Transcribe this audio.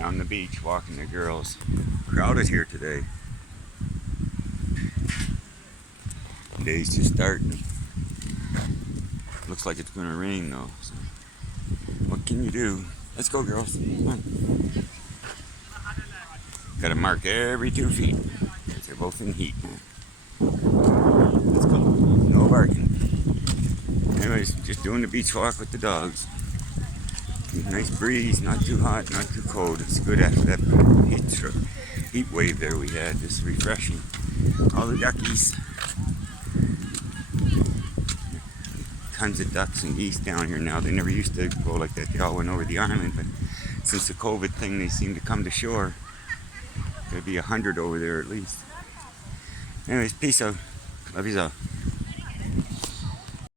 Down the beach walking the girls. Crowded here today. Day's just starting. Looks like it's gonna rain though. So what can you do? Let's go, girls. Come on. Gotta mark every 2 feet. They're both in heat. Let's go. No barking. Anyways, just doing the beach walk with the dogs. Nice breeze, not too hot, not too cold. It's good after that heat wave there we had. Just refreshing. All the duckies. Tons of ducks and geese down here now. They never used to go like that. They all went over the island, but since the COVID thing, they seem to come to shore. There'd be 100 over there at least. Anyways, peace out. Love you all.